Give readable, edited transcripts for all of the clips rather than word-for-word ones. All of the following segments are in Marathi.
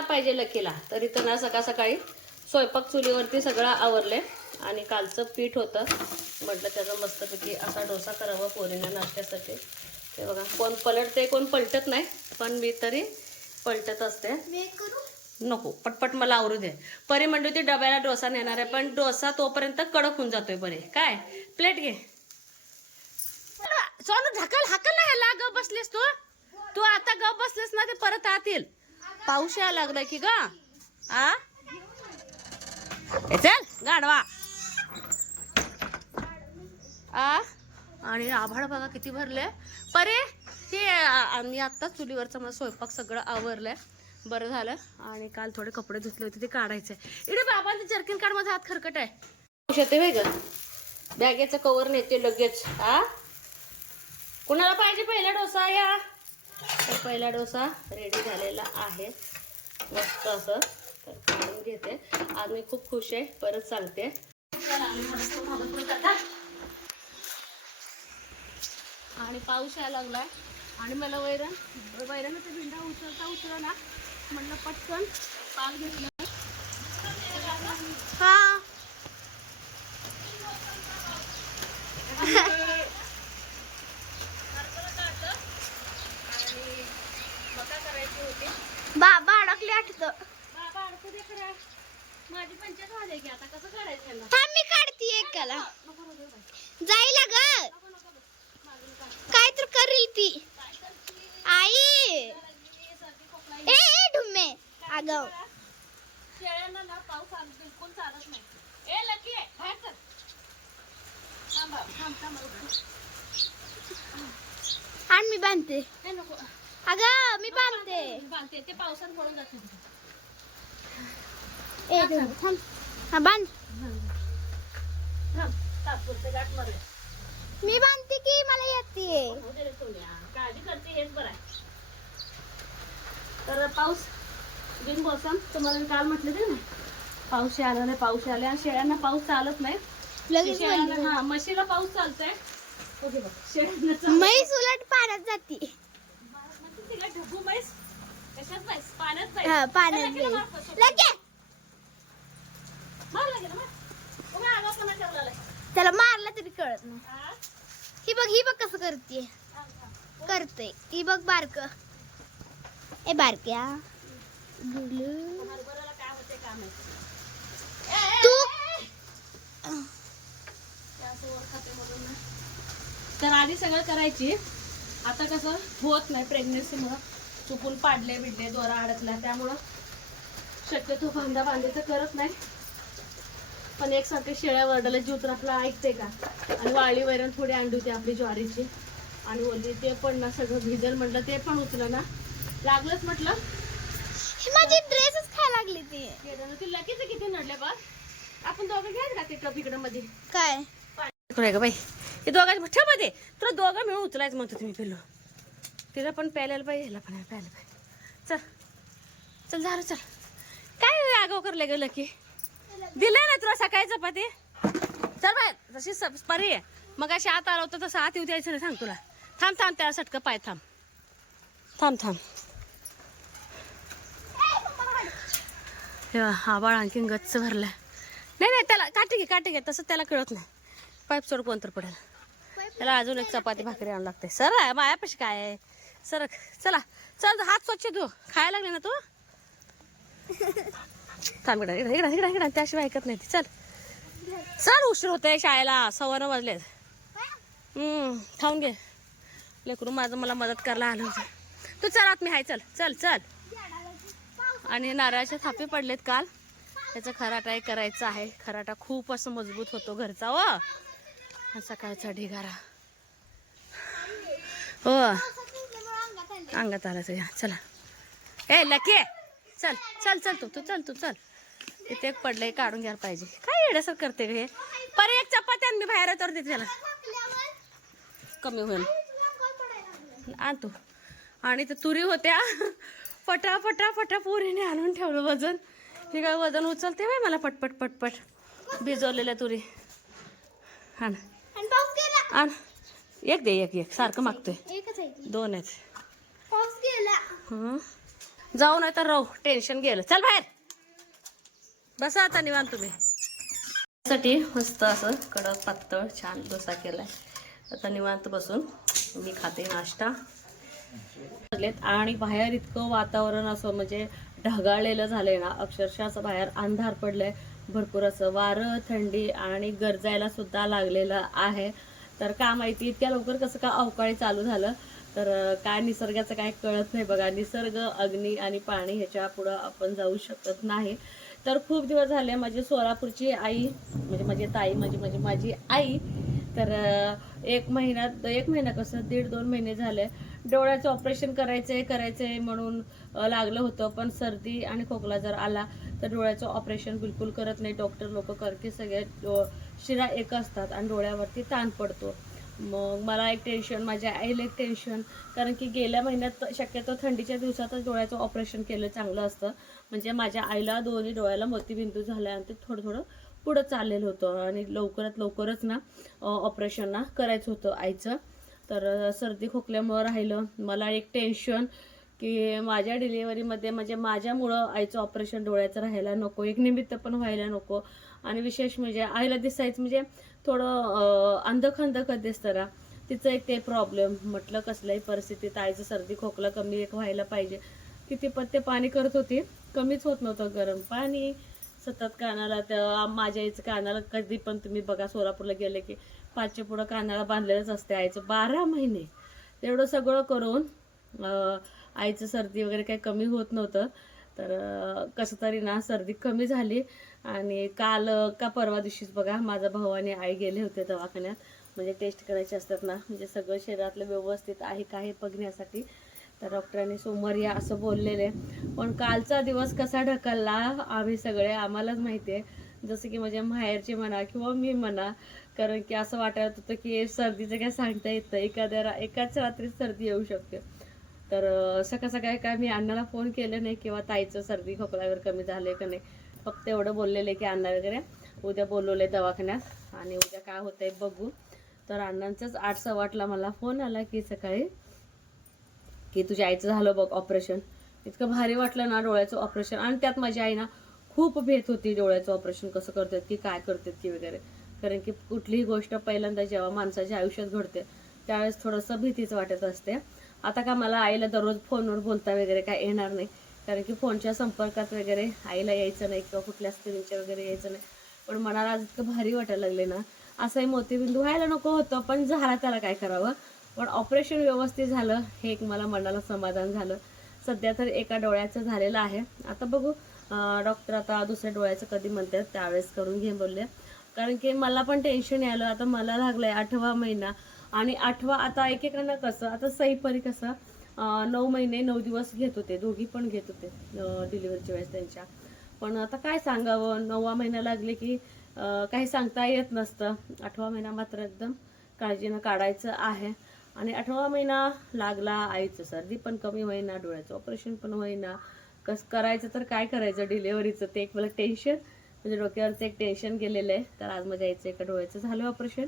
गार पाहिजे लकीला. तरी तर ना सकाळ सकाळी स्वयंपाक चुलीवरती सगळं आवरले आणि कालचं पीठ होतं म्हटलं त्याचं मस्तपैकी असा डोसा करावा पोरींना नाश्त्यासाठी. ते बघा कोण पलटते कोण पलटत नाही, पण मी तरी पलटत असते. नको पटपट मला आवरू दे. परी म्हणतो ती डब्याला डोसा नेणार आहे, पण डोसा तोपर्यंत कडक होऊन जातोय. परी काय प्लेट घे. सोनू ढकल हाकल ना ह्याला. गप बसलीस तू. तू आता गप बसलीस ना ते परत आत येईल. पाऊस यायला लागलाय की ग. आ चल गाडवा. आणि आभाळ बघा किती भरले. परे हे आम्ही आत्ताच चुलीवरचा मला स्वयंपाक सगळं आवरलंय. बरं झालं. आणि काल थोडे कपडे धुतले होते ते काढायचे. इकडे बाबांचे जर्किन काढ, माझा हात खरकट आहे. येते वेग बॅगेचं कवर नेते लगेच. कुणाला पाहिजे पहिला डोसा? या पहिला डोसा रेडी झालेला आहे मस्त असं. तर काढून घेते. आज मी खूप खुश आहे. परत सांगते. आणि पाऊस यायला लागलाय आणि मला वैराणाचा भिंडा उचलता ना म्हणलं पटकन पाल घेतलं. हा आणि मका करायची होती. बाबा अडकले आठत. बाबा अडकू दे खरं. माझी पंचायत झाली की आता कसं काढायचं मी काढते एकाला जायला ग. काय तर करील ती आई. ए ढुम्मे आगाव. शेळ्यांना ना पाऊस बिलकुल चालत नाही. ए लकी बाहेर कर. आणि मी बांधते. नको अगं मी बांधते. ते पावसात पडून जाते. ए थांब. हा बांध. तात्पुरते गाठ मारले. मी बांधते की मला येते. काळजी करते हेच बरं आहे. तर पाऊस बिनमोसम तुम्हाला मी काल म्हटले ते ना पाऊस आला नाही. पाऊस आले आणि शेळ्यांना पाऊस चालत नाही. लगेच हा म्हशीला पाऊस चालतोय. म्हैस उलट पाण्यात जाते. तिला ढबू म्हैस कशात म्हैस पाण्यात हा पाण्यात लगे त्याला मारला तरी कळत नाही. ही बघ कसं करते. ही बघ बारक. ए बारक्या तू तर आधी सगळं करायची. आता कसं होत नाही प्रेग्नेन्सीमुळं. चुकून पाडले बिडले दोरा अडकला त्यामुळं शक्यतो बांधायचं करत नाही. पण एकसारखे शेळ्या वरडाला जीव तर आपला ऐकते का. आणि वाळी वैरण थोडी अंडी होती आपली ज्वारीची आणि ओली ते पण ना सगळं भिजल म्हटलं ते पण उचलं ना लागलंच म्हटलं. माझी ड्रेसच खायला लागली ती लगेच किती नडले बघ. आपण दोघं घ्यायचं का ते टप इकडे मध्ये काय का बाई. हे दोघांच्या मध्ये तुला दोघं मिळून उचलायचं म्हणतो तुम्ही पिल्लू. तिला पण प्यायला पाहिजे ह्याला पण प्यायला पाहिजे. चल चल झालं चल. काय आगाव करले गेलं की दिलंय ना तुला सकाळी चपाती. चल बाय तशी परी आहे. मग अशी आत आलं होतं तसं आत येऊ द्यायचं नाही सांग तुला. थांब त्याला सटकं पाय. थांब हा बाळ आणखीन गच्च भरलाय. नाही त्याला काटे घे तसं त्याला कळत नाही. पाईप सोड कोणतर पडेल. त्याला अजून एक चपाती भाकरी आणावं लागते. सर मायापाशी काय आहे सर. चला चल हात स्वच्छ धु. खायला लागले ना तू. थांब इकडं त्याशिवाय ऐकत नाही ती. चल उशीर होतंय शाळेला. 9:15 वाजलेत. खाऊन घे लेकरू माझं. मला मदत करायला आलं होतं. तू चल आत मी हाय. चल आणि नारळाचे थापे पडलेत काल. त्याचा खराटा करायचा आहे. खराटा खूप असं मजबूत होतो घरचा. हो सकाळचा ढिगारा हो अंगात आला तुझ्या. चला ए लकी चल तू चल. इथे एक पडलंय काढून घ्यायला पाहिजे. काय येण्यासारखं करते हे. पर एक चपात्या मी बाहेर तर देते त्याला कमी होईल. आण तू. आणि ते तुरी होत्या फटा पुरीने आणून ठेवलं वजन. हे काय वजन उचलते बाई मला पटपट भिजवलेल्या तुरी. आण एक दे. एक सारखं मागतोय. 2 आहेत. जाऊ नाही तर राहू, टेन्शन गेलं. चल बाहेर बसा आता निवांत तुम्ही. साठी मस्त असं कडक पातळ छान डोसा केलाय. आता निवांत बसून मी खाते नाश्ता. आणि बाहेर इतकं वातावरण असं म्हणजे ढगाळलेलं झालंय ना, अक्षरशः असं बाहेर अंधार पडलंय, भरपूर असं वारं थंडी आणि गरजायला सुद्धा लागलेलं आहे. तर का माहिती इतक्या लवकर कसं का अवकाळी चालू झालं, तर काय निसर्गाचं काय कळत नाही बघा. निसर्ग, अग्नी आणि पाणी ह्याच्या पुढं आपण जाऊ शकत नाही. तर खूप दिवस झाले माझी सोलापूरची आई म्हणजे माझी ताई म्हणजे माझी आई, तर एक महिना कसं 1.5-2 महिने झाले डोळ्याचं ऑपरेशन करायचंय म्हणून लागलं होतं. पण सर्दी आणि खोकला जर आला तर डोळ्याचं ऑपरेशन बिलकुल करत नाही डॉक्टर लोक, कारण की सगळे शिरा एक असतात आणि डोळ्यावरती ताण पडतो. मग मला एक टेन्शन, माझ्या आईला एक टेन्शन, कारण की गेल्या महिन्यात शक्यतो थंडीच्या दिवसातच डोळ्याचं ऑपरेशन केलं चांगलं असतं. म्हणजे माझ्या आईला दोन्ही डोळ्याला मोतीबिंदू झाला आणि ते थोडं पुढं चाललेलं होतं आणि लवकरच ना ऑपरेशन ना करायचं होतं आईचं. तर सर्दी खोकल्यामुळं राहिलं. मला एक टेन्शन की माझ्या डिलिव्हरीमध्ये म्हणजे माझ्यामुळं आईचं ऑपरेशन डोळ्याचं राहायला नको, एक निमित्त पण व्हायला नको. आणि विशेष म्हणजे आईला दिसायचं म्हणजे थोडं अंधखंदखत दिसतं ना, तिचं एक ते प्रॉब्लेम. म्हटलं कसल्याही परिस्थितीत आईचं सर्दी खोकला कमी एक व्हायला पाहिजे. किती पत्ते पाणी करत होती, कमीच होत नव्हतं. गरम पाणी सतत कानाला, त्या माझ्या आईचं कानाला कधी पण तुम्ही बघा सोलापूरला गेले की 5च्या पुढं कानाला बांधलेलंच असते आईचं 12 महिने. एवढं सगळं करून आईचं सर्दी वगैरे काही कमी होत नव्हतं. तर कसं तरी ना सर्दी कमी झाली. आणि काल का परवा दिवशीच बघा माझा भाऊ आणि आई गेले होते दवाखान्यात, म्हणजे टेस्ट करायचे असतात ना, म्हणजे सगळं शरीरातलं व्यवस्थित आहे का हे बघण्यासाठी. तर डॉक्टरांनी सोमवारी या असं बोललेले. पण कालचा दिवस कसा ढकलला आम्ही सगळे आम्हालाच माहिती आहे. जसं की म्हणजे माहेरची म्हणा किंवा मी म्हणा, कारण की असं वाटत होतं की सर्दीचं काय सांगता येत नाही, एकाच रात्रीत सर्दी येऊ शकते. तर सकाळी काय मी अण्णाला फोन केले नाही किंवा ताईचं सर्दी खोकला वगैरे कमी झाले का नाही, फक्त एवढं बोललेले की अण्णा वगैरे उद्या बोलवले दवाखान्यात आणि उद्या काय होतंय बघू. तर अण्णांचाच 8:15ला मला फोन आला की सकाळी की तुझ्या आईचं झालं बघ ऑपरेशन. इतकं भारी वाटलं ना डोळ्याचं ऑपरेशन. आणि त्यात माझी आई ना खूप भीत होती डोळ्याचं ऑपरेशन कसं करतात की काय करतात की वगैरे, कारण की कुठलीही गोष्ट पहिल्यांदा जेव्हा माणसाच्या आयुष्यात घडते त्यावेळेस थोडंसं भीतीच वाटत असते. आता का मला आईला दररोज फोनवर बोलता वगैरे काय येणार नाही, कारण की फोनच्या संपर्कात वगैरे आईला यायचं नाही किंवा कुठल्या स्त्रीच्या वगैरे यायचं नाही. पण मनाला आज इतकं भारी वाटायला लागले ना, असंही मोतीबिंदू व्हायला नको होतं पण झाला, त्याला काय करावं. पण ऑपरेशन व्यवस्थित झालं हे एक मला मनाला समाधान झालं. सध्या तर एका डोळ्याचं झालेलं आहे. आता बघू डॉक्टर आता दुसऱ्या डोळ्याचं कधी म्हणतात त्यावेळेस करून घे बोलले. कारण की मला पण टेन्शन आलं. आता मला लागलंय 8वा महिना आणि 8वा आता एकेकांना कसं आता सईपरी कसं 9 महिने 9 दिवस घेत होते, दोघी पण घेत होते डिलिव्हरीच्या वेळेस त्यांच्या. पण आता काय सांगावं, 9वा महिना लागले की काही सांगता येत नसतं. 8वा महिना मात्र एकदम काळजीनं काढायचं आहे. आणि 8वा महिना लागला, आईचं सर्दी पण कमी होईना, डोळ्याचं ऑपरेशन पण होईना. कसं करायचं तर काय करायचं डिलिव्हरीचं ते एक मला टेन्शन, म्हणजे डोक्यावरचं एक टेन्शन गेलेलं आहे. तर आज माझ्या आईचं एका डोळ्याचं झालं ऑपरेशन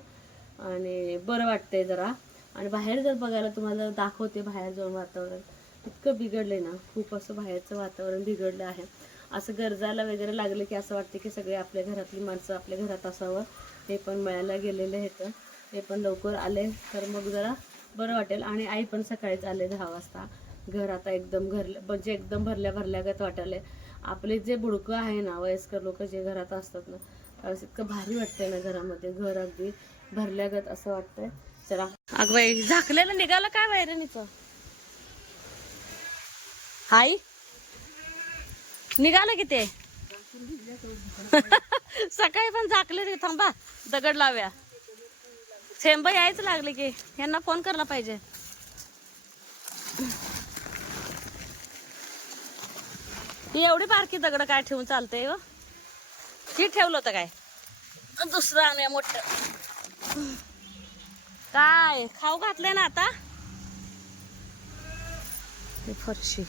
आणि बरं वाटतंय जरा. आणि बाहेर जर बघायला तुम्हाला दाखवते, बाहेर जाऊन वातावरण इतकं बिघडलंय ना, खूप असं बाहेरचं वातावरण बिघडलं आहे. असं गरजायला वगैरे लागलं की असं वाटतं की सगळे आपल्या घरातली माणसं आपल्या घरात असावं. हे पण मिळायला गेलेले आहेत, हे पण लवकर आले तर मग जरा बरं वाटेल. आणि आई पण सकाळीच आले 10 वाजता. घर आता एकदम म्हणजे एकदम भरल्यागत वाटायलंय. आपले जे बुडकं आहे ना, वयस्कर लोक जे घरात असतात ना, त्यावेळेस इतकं भारी वाटतंय ना घरामध्ये, घर अगदी भरल्यागत असं वाटतंय. चला अगं बाई, झाकलेलं निघालं काय वैरणीचं? हाय निघालं की ते सकाळी पण झाकले रे. थांबा दगड लाव्या, थेंब यायचं लागले की यांना फोन करायला पाहिजे. ही एवढी बारकी दगड काय ठेवून चालतंय व? ही ठेवलं होतं काय दुसरं आणूया मोठं. काय खाऊ घातलंय ना आता हे फरशी.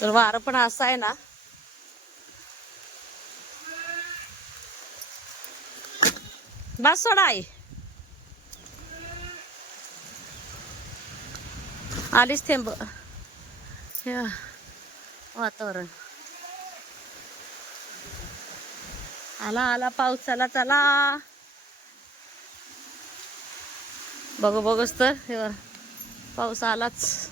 तर वारं पण असं आहे ना, बस सोडा आई. आलीच थेंब. हे वातावरण आला आला पाऊस. चला चला बघू बघूच तर हे बघ, पाऊस आलाच.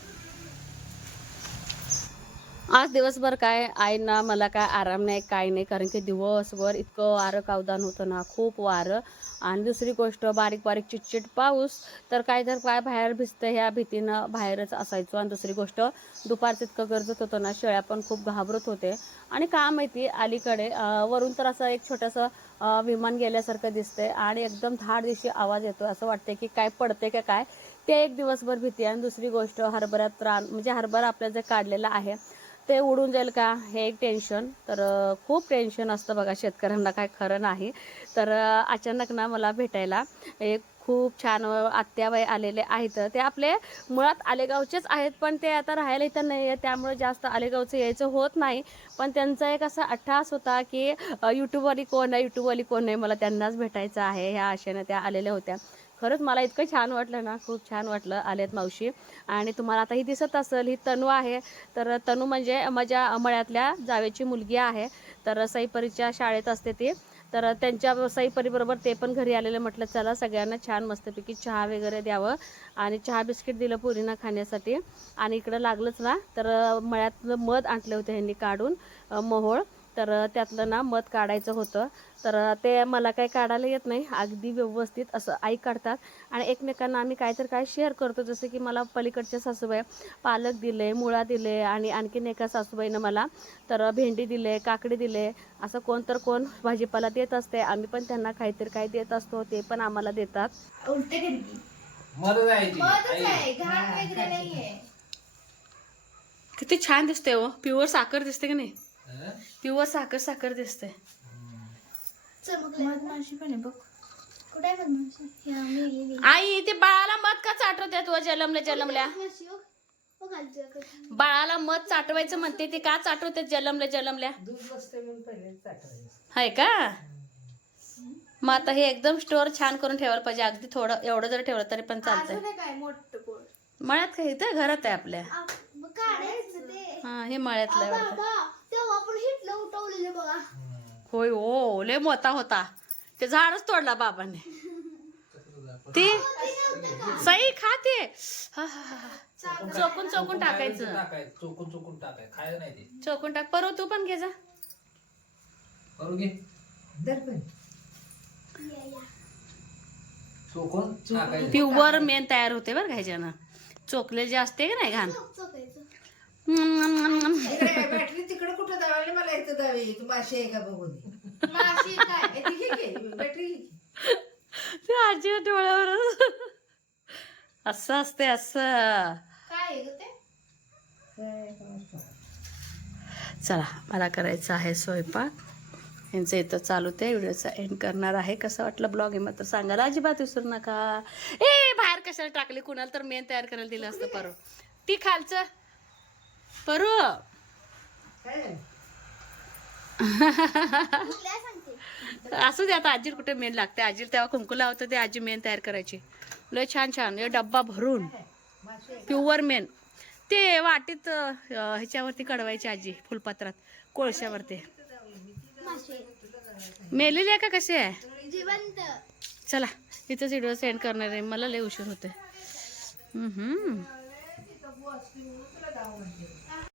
आज दिवसभर काय आईना मला काय आराम नाही काय नाही, कारण की दिवसभर इतकं वारं कावदान होतं ना, खूप वारं. आणि दुसरी गोष्ट बारीक बारीक चिटचिट पाऊस. तर काय बाहेर भिजतं ह्या भीतीनं बाहेरच असायचो. आणि दुसरी गोष्ट दुपारचं इतकं गरजत होतं ना, शेळ्या पण खूप घाबरत होते. आणि का माहिती अलीकडे वरून तर असं एक छोटंसं विमान गेल्यासारखं दिसतंय आणि एकदम धाड दिवशी आवाज येतो. असं वाटतं की काय पडते का काय, ते एक दिवसभर भीती. आणि दुसरी गोष्ट हरभऱ्यात म्हणजे हरभरा आपल्या जे काढलेला आहे ते उडून जाईल का हे एक टेन्शन. तर खूप टेन्शन असतं बघा शेतकऱ्यांना, काय खरं नाही. तर अचानक ना मला भेटायला एक खूप छान आत्याबाई आलेले आहेत. ते आपले मुळात आलेगावचेच आहेत, पण ते आता राहायला इथं नाही आहे, त्यामुळे जास्त आलेगावचं यायचं होत नाही. पण त्यांचा एक असा अट्टहास होता की यूट्यूबवाली कोण आहे, यूट्यूबवाली कोण आहे, मला त्यांनाच भेटायचं आहे. ह्या आशेनं त्या आलेल्या होत्या. खरंच मला इतकं छान वाटलं ना, खूप छान वाटलं आलेत मावशी. आणि तुम्हाला आता ही दिसत असेल, ही तनू आहे. तर तनू म्हणजे माझ्या मळ्यातल्या जावेची मुलगी आहे. तर सईपरीच्या शाळेत असते ती. तर त्यांच्या सईपरीबरोबर ते पण घरी आलेले. म्हटलं चला सगळ्यांना छान मस्तपैकी चहा वगैरे द्यावं. आणि चहा बिस्किट दिलं पोरींना खाण्यासाठी. आणि इकडं लागलंच ना, तर मळ्यातलं मध आणलं होतं ह्यांनी काढून, मोहोळ. तर त्यातलं ना मध काढायचं होतं. तर ते मला काही काढायला येत नाही, अगदी व्यवस्थित असं आई काढतात. आणि एकमेकांना आम्ही काय शेअर करतो. जसं की मला पलीकडच्या सासूबाई पालक दिले, मुळा दिले, आणि आणखीन एका सासूबाईनं मला तर भेंडी दिले, काकडी दिले. असं कोण तर कोण भाजीपाला देत असते. आम्ही पण त्यांना काहीतरी काही देत असतो, ते पण आम्हाला देतात. किती छान दिसते हो, प्युअर साखर दिसते की नाही, प्युअर साखर साखर दिसते. आई ते बाळाला मध का चाटवते तू, जलमल्या बाळाला मध चाटवायचं म्हणते, ते का चाटवते जलमल्या हाय का. मग आता हे एकदम स्टोअर छान करून ठेवायला पाहिजे. अगदी थोडं एवढं जर ठेवलं तरी पण चालतंय. मळ्यात काय इथं घरात आहे आपल्या. हा हे मळ्यातलं होय हो, लय मोठा होता. ते झाडच तोडला बाबांनी. ते सई खाते चोकून चोकून टाकायचं, चोकून टाक. परवा तू पण घे जा. प्युअर मेन तयार होते बरं का ह्याच्यानं. चोकले जे असते का नाही घाण. बॅटरी तिकडे कुठं दावली, मला इथं दावी. तू माशी आहे का बघू दे. बॅटरी ते आजी डोळ्यावर असं असते असं. चला मला करायचं आहे स्वयंपाक. यांचं इथं चालू ते व्हिडिओचा एंड करणार आहे. कसं वाटलं ब्लॉग हे मात्र सांगायला अजिबात विसरू नका. बाहेर कशाला टाकली, कुणाला तर मेन तयार करायला दिलं असतं. परू ती खालचं परू असू दे. आता आजी कुठे मेन लागते, आजी तेव्हा कुंकू लावतं ते आजी मेन तयार करायची. लय छान छान हे डब्बा भरून प्युअर मेन. ते वाटीत ह्याच्यावरती कडवायची आजी, फुलपात्रात कोळशावरती. मेलेली आहे का कशी आहे जिवंत. चला इथंच व्हिडिओ सेंड करणार आहे, मला लय उशीर होते.